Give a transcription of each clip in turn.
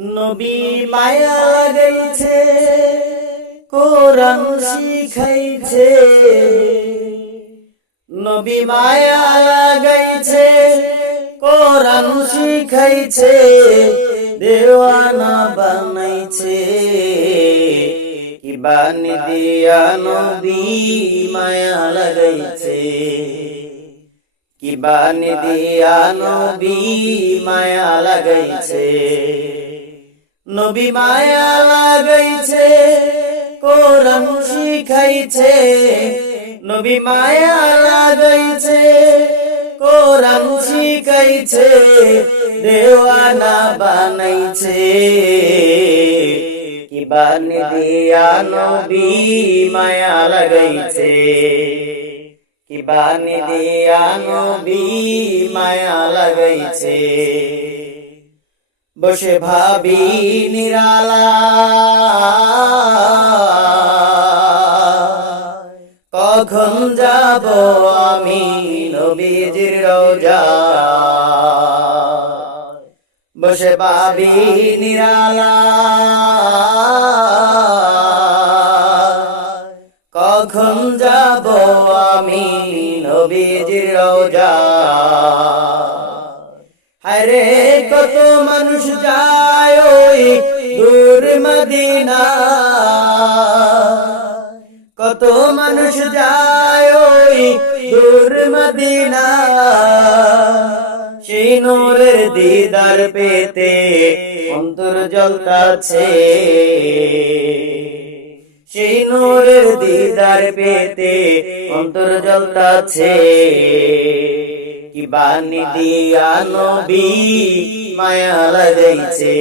নবী মায়া লাগাইছে, কোরআন শিখাইছে। নবী মায়া লাগাইছে, কোরআন শিখাইছে, দেওয়ানা বানাইছে। কি বানি দিয়া নবী মায়া লাগাইছে, কি বানি দিয়া নবী মায়া লাগাইছে। নবী মায়া লাগাইছে, কোরআন শিখাইছে। নবী মায়া লাগাইছে, কোরআন শিখাইছে, দেওয়ানা বানাইছে। কি বানি দিয়া নবী মায়া লাগাইছে, কি বানি দিয়া নবী মায়া লাগাইছে। বসে ভাবি নিরালা, কখন যাব আমি নবীজির রওজায়। বসে ভাবি নিরালা, কখন যাব আমি নবীজির রওজায়। হায়রে কত মানুষ যায় ওই দূর মদিনা, কত মানুষ যায় ওই দূর মদিনা। সেই নূরের দিদার পেতে অন্তর জ্বলতাছে, সেই নূরের দিদার পেতে অন্তর জ্বলতাছে। কি বানি দিয়া নবী মায়া লাগাইছে,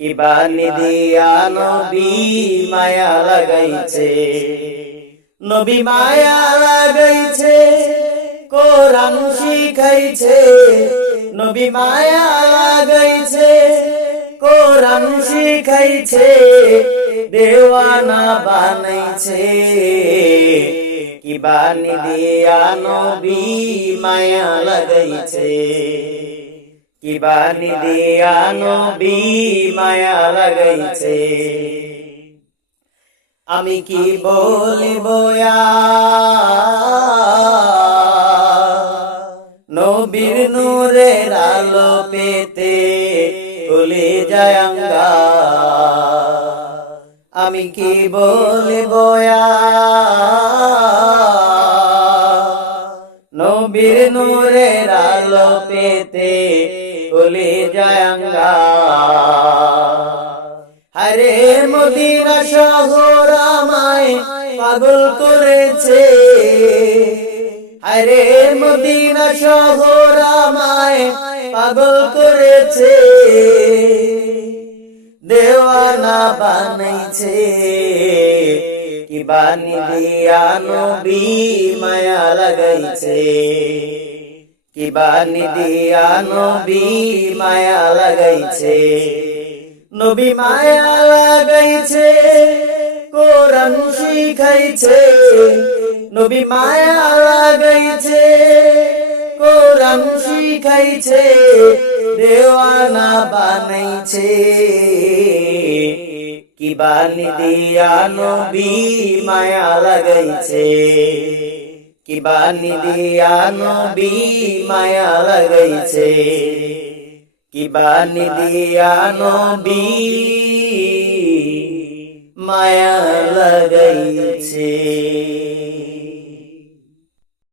কি বানি দিয়া নবী মায়া লাগাইছে। নবী মায়া লাগাইছে, কোরআন শিখাইছে। নবী মায়া লাগাইছে, কোরআন শিখাইছে, দেওয়ানা বানাইছে। কি বানি দিয়া নবী মায়া লাগাইছে, কি বানি দিয়া নবী মায়া লাগাইছে। আমি কি বলিব নবীর নূরের আলো পেতে ভুলে যায় আঙ্গা। আমি কি বলিব নবীর নূরের আলো পেতে ভুলে যায় আঙ্গা। আরে মদিনা শহর আমায় পাগল করেছে, আরে মদিনা শহর আমায় পাগল করেছে, দেওয়ানা বানাইছে। কি বানি দিয়া নবী মায়া লাগাইছে, কি বানি দিয়া নবী মায়া লাগাইছে। নবী মায়া লাগাইছে, কোরআন শিখাইছে। নবী মায়া লাগাইছে, কোরআন শিখাইছে, দেওয়ানা বানাইছে। কি বানি দিয়া নবী মায়া লাগাইছে, কি বানি দিয়া নবী মায়া লাগাইছে, কি বানি দিয়া নবী মায়া লাগাইছে।